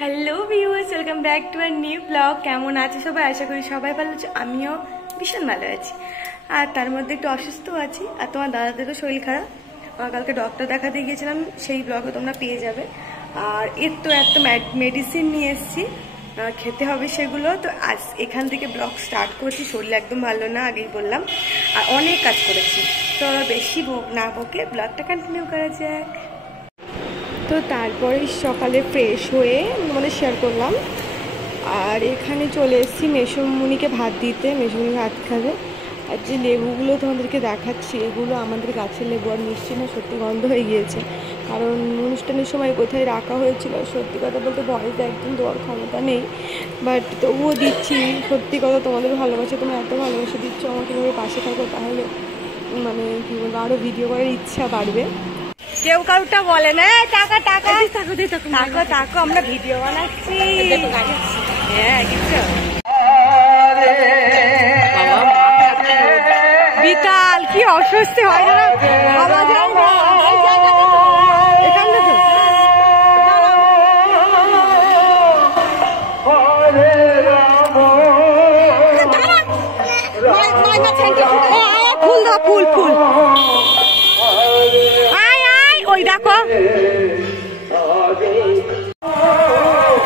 Hello viewers, welcome back to our new blog. কেমন আছে সবাই? আশা করি সবাই ভালো আছে। আমিও ভীষণ ভালো আছি, আর তার মধ্যে একটু অসুস্থ আছি। আর তোমার দাদাদেরও শরীর খারাপ, কালকে ডক্টর দেখাতে গিয়েছিলাম, সেই ব্লগে তোমরা পেয়ে যাবে। আর এত মেডিসিন নিয়ে এসেছি, খেতে হবে সেগুলো। তো আজ এখান থেকে ব্লগ স্টার্ট করছি। শরীর একদম ভালো না, আগেই বললাম, আর অনেক কাজ করেছি। তো বেশি না বকে ব্লগটা কন্টিনিউ করা যাক। তো তারপরে সকালে ফ্রেশ হয়ে তোমাদের শেয়ার করলাম, আর এখানে চলে এসেছি মেসোমণিকে ভাত দিতে। মেসোমণি ভাত খাবে। আর যে লেবুগুলো তোমাদেরকে দেখাচ্ছি, এগুলো আমাদের গাছের লেবু, আর মিষ্টি না সত্যি গন্ধ হয়ে গিয়েছে, কারণ অনুষ্ঠানের সময় কোথায় রাখা হয়েছিল। সত্যি কথা বলতে ভয়েস একদম দেওয়ার ক্ষমতা নেই, বাট তবুও দিচ্ছি। সত্যি কথা, তোমাদের ভালোবাসা, তোমরা এত ভালোবাসা দিচ্ছ আমাকে, এভাবে পাশে থাকো, তাহলে মানে কী বলবো, আরও ভিডিও করার ইচ্ছা বাড়বে। কেউ কাউটা বলে না টাকা টাকা টাকা টাকা, আমরা ভিডিও বানাচ্ছি। হ্যাঁ, কিছু বিকাল কি অস্বস্তি হয় না, ভাবা যায় না। এখানটা তো ফুল দাও, ফুল ফুল। ওই দেখো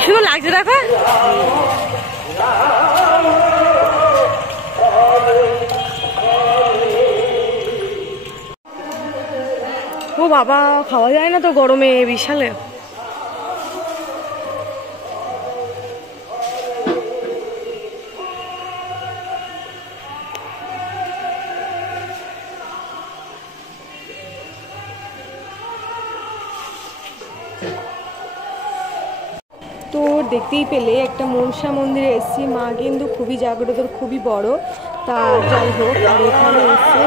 শুধু লাগছে, দেখো ও বাবা, খাওয়া যায় না তো গরমে, বিশালে। তো দেখতেই পেলে একটা মনসা মন্দিরে এসেছি। মা কিন্তু খুবই জাগ্রত, খুবই বড়। তা যাই হোক, আর এখানে এসে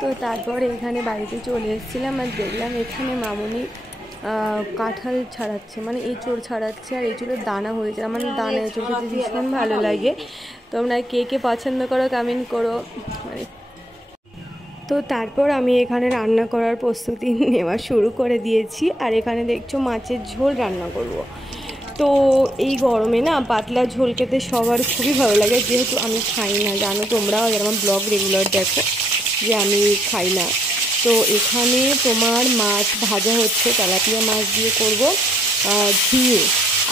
তো তারপরে এখানে বাড়িতে চলে এসেছিলাম, আর দেখলাম এখানে মামনি কাঁঠাল ছাড়াচ্ছে, মানে এঁচড় ছাড়াচ্ছে। আর এঁচড়ের দানা হয়েছে, আমার দানা এঁচড় খেতে ভীষণ ভালো লাগে। তোমরা কে কে পছন্দ করো কমেন্ট করো। মানে তো তারপর আমি এখানে রান্না করার প্রস্তুতি নেওয়া শুরু করে দিয়েছি। আর এখানে দেখছো মাছের ঝোল রান্না করব। তো এই গরমে না পাতলা ঝোল খেতে সবার খুবই ভালো লাগে, যেহেতু আমি খাই না, জানো তোমরা যারা আমার ব্লগ রেগুলার দেখো যে আমি খাই না। তো এখানে তোমার মাছ ভাজা হচ্ছে, তেলাপিয়া মাছ দিয়ে করব ঝিঙে।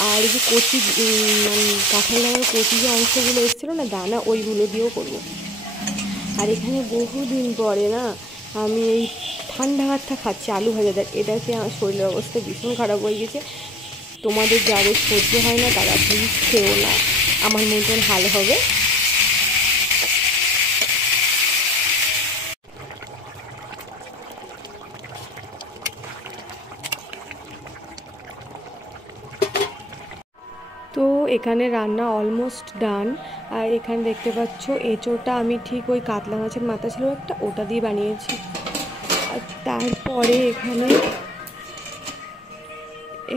আর এই যে কচি মানে কাঁঠাল ডাঙার কচি যে অংশগুলো এসেছিলো না, দানা, ওইগুলো দিয়েও করব। আর এখানে বহুদিন পরে না আমি এই ঠান্ডা ভাতটা খাচ্ছি, আলু ভাজা। দেখ, এটাতে আমার শরীরের অবস্থা ভীষণ খারাপ হয়ে গেছে। তোমাদের যাদের সহ্য হয় না তারা প্লিজ খেও না, আমার মতন হাল হবে। তো এখানে রান্না অলমোস্ট ডান। আর এখানে দেখতে পাচ্ছ এঁচোড়টা আমি ঠিক ওই কাতলা মাছের মাথা ছিল একটা, ওটা দিয়ে বানিয়েছি। আর তারপরে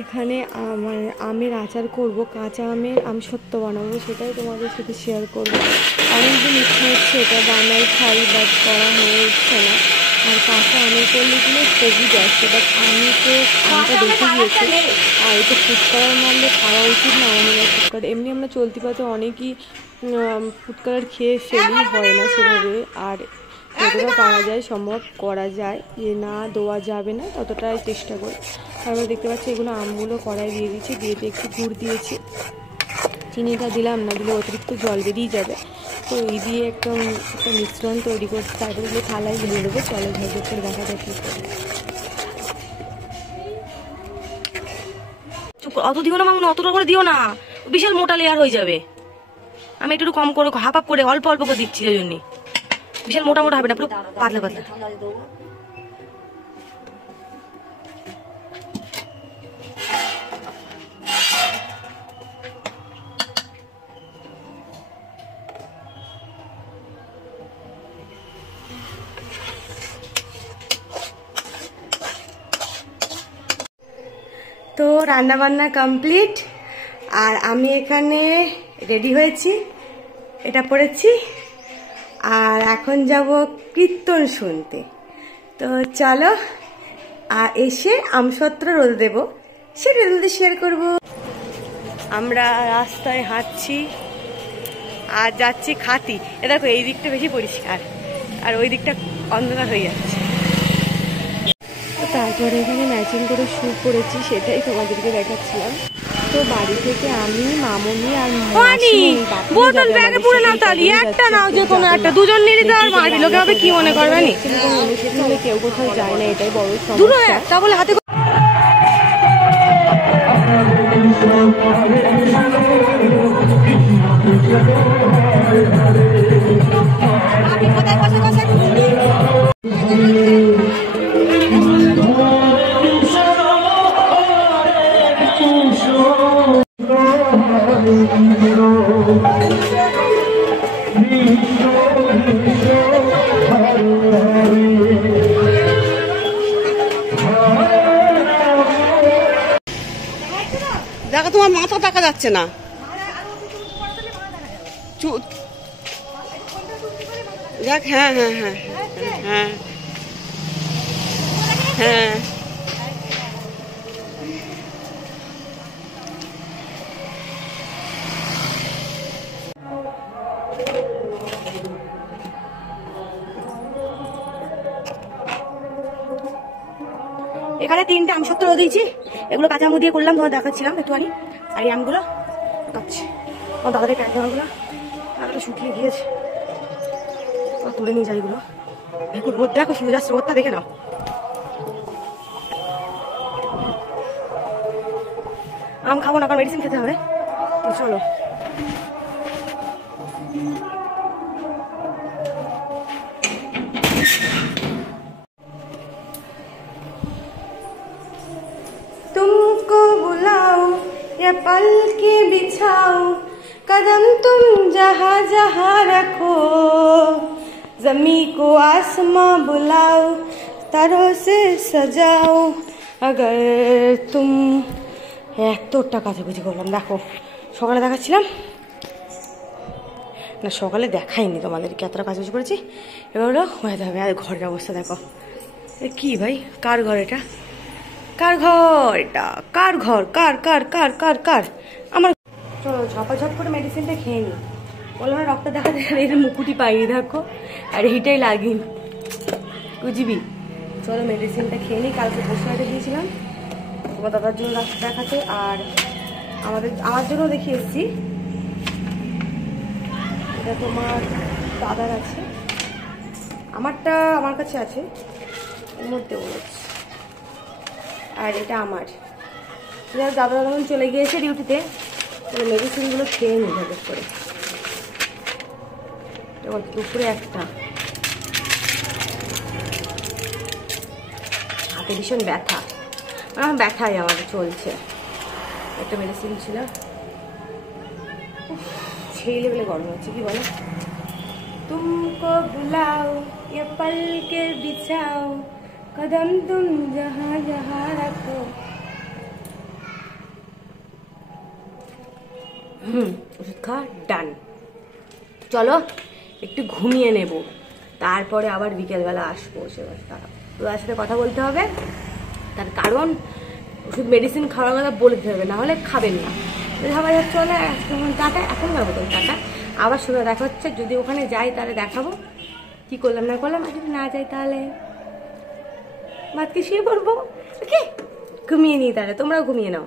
এখানে আমার আমের আচার করব, কাঁচা আমের আমসত্ত্ব বানাবো, সেটাই তোমাদের সাথে শেয়ার করবো। অনেকদিন ইচ্ছা হচ্ছে এটা বানাই খাই, বাট করা হয়ে উঠছে না। আর কাঁচা আমের করলে কিন্তু কোভিড আসছে, বাট আমি তো আমটা দেখে গিয়েছি। আর এটা ফুড কালার মারলে খাওয়া উচিত না, আমার মনে হয় ফুড কালার। এমনি আমরা চলতি পাতে অনেকই ফুড কালার খেয়ে ফেলি, হয় না সেভাবে। আর যতটা পারা যায় সম্ভব করা যায়, যে না দেওয়া যাবে না ততটাই চেষ্টা করি। তারপর দেখতে পাচ্ছি এগুলো আমগুলো কড়াই দিয়ে দিচ্ছি, দিয়ে একটু গুড় দিয়েছি, চিনিটা দিলাম না, দিলে অতিরিক্ত জল বেরিয়ে যাবে। তো এই দিয়ে একটা মিশ্রণ তৈরি করছি, তারপরে এগুলো থালায় ঢেলে দেবো। চলে ঝাঁঝর করে দেখা যায় কী করে। অত দিও না মামুন, অতটা করে দিও না, বিশাল মোটা লেয়ার হয়ে যাবে। আমি একটু কম করে, হাফ হাফ করে, অল্প অল্প করে দিচ্ছি, ওই জন্য বিশাল মোটা মোটা হবে না, পুরো পাতলা পাতলা। তো রান্না বান্না কমপ্লিট, আর আমি এখানে রেডি হয়েছি, এটা পরেছি, আর এখন যাব কীর্তন শুনতে। তো চলো, আর এসে আমসত্র রোদে দেবো, সেটা রোদে শেয়ার করব। আমরা রাস্তায় হাঁটছি আর যাচ্ছি খাতি। এ দেখো, এই দিকটা বেশি পরিষ্কার আর ওই দিকটা অন্ধকার হয়ে যাচ্ছে। তারপরে এখানে ম্যাচিং করে শু করেছি, সেটাই তোমাদেরকে দেখাচ্ছিলাম। তো বাড়ি থেকে আমি, মামনি আর বোতল ব্যাগে পুরো নাও, তালি একটা নাও, যে কোনো একটা, দুজন নিয়ে তো আর মারবি, লোকে হবে কি মনে করবে নি। কেউ কোথাও যায় না, এটাই বড় সমস্যা। একটা বলে হাতে দেখো, তোমার মাথা দেখা যাচ্ছে না। দেখ, হ্যাঁ হ্যাঁ হ্যাঁ হ্যাঁ হ্যাঁ। এখানে 3টে আমসত্ব দিয়েছি, এগুলো কাঁচা আমু দিয়ে করলাম, তোমার দেখাচ্ছিলাম একটুখানি। আর এই আমগুলো কাটছি, আমার দাদাদের প্যান্ট জামাগুলো আগে শুকিয়ে গিয়েছে, তুলে নিয়ে যাই এগুলো। রোদ দেখো, শুয়ে যাচ্ছে রোদটা, দেখে নাও। আম খাবো না, কারণ মেডিসিন খেতে হবে। তো চলো, तुमको बुलाओ या पल के बिछाओ, कदम तुम जहाँ जहाँ रखो, जमी को आसमां बुलाओ, तारों से सजाओ, अगर तुम। এতটা কাছাকাছি করলাম, দেখো সকালে দেখাচ্ছিলাম না, সকালে দেখাইনি তোমাদেরকে, এতটা কাছাকাছি করেছি। এবার হলো হয়ে যাবে। আর ঘরের অবস্থা দেখো, কি ভাই, কার ঘর এটা, কার ঘর এটা, কার ঘর, কার কার কার কার কার আমার। চলো ঝপাঝপ করে মেডিসিনটা খেয়ে নি, বললাম রক্ত দেখা যায়, এর মুকুটি পাইনি দেখো, আর এইটাই লাগি বুঝবি। চলো মেডিসিনটা খেয়ে নিই, কালকে বসে দিয়েছিলাম তোমার দাদার জন্য ডাক্তার দেখাতে, আর আমার জন্য দেখিয়ে এসেছি। এটা তোমার দাদার আছে, আমারটা আমার কাছে আছে, এর মধ্যে বলেছি, আর এটা আমার। দাদা যখন চলে গিয়েছে ডিউটিতে, মেডিসিনগুলো খেয়ে নিই ভাবে করে। দুপুরে একটা, হাতে ভীষণ ব্যথা, ব্যথাই আমার চলছে। একটা মেডিসিন ছিল, সেই লেভেলে গরম হচ্ছে, কি বলো। तुमको बुलाओ ये पल के बिछाओ, कदम तुम जहाँ जहाँ रखो। ওষুধ খা, ডান। চলো একটু ঘুমিয়ে নেব, তারপরে আবার বিকেলবেলা আসবো। ওর সাথে কথা বলতে হবে, তার কারণ ওষুধ মেডিসিন খাওয়ার কথা বলতে হবে, না হলে খাবেন না। খাবার চলে টাটা, এখন খাবো তো টাটা, আবার শুনে দেখা হচ্ছে। যদি ওখানে যাই তাহলে দেখাবো কি করলাম না করলাম, আর যদি না যাই তাহলে ভাতকে শুয়ে পড়বো। ওকে, ঘুমিয়ে নিই তাহলে, তোমরাও ঘুমিয়ে নাও।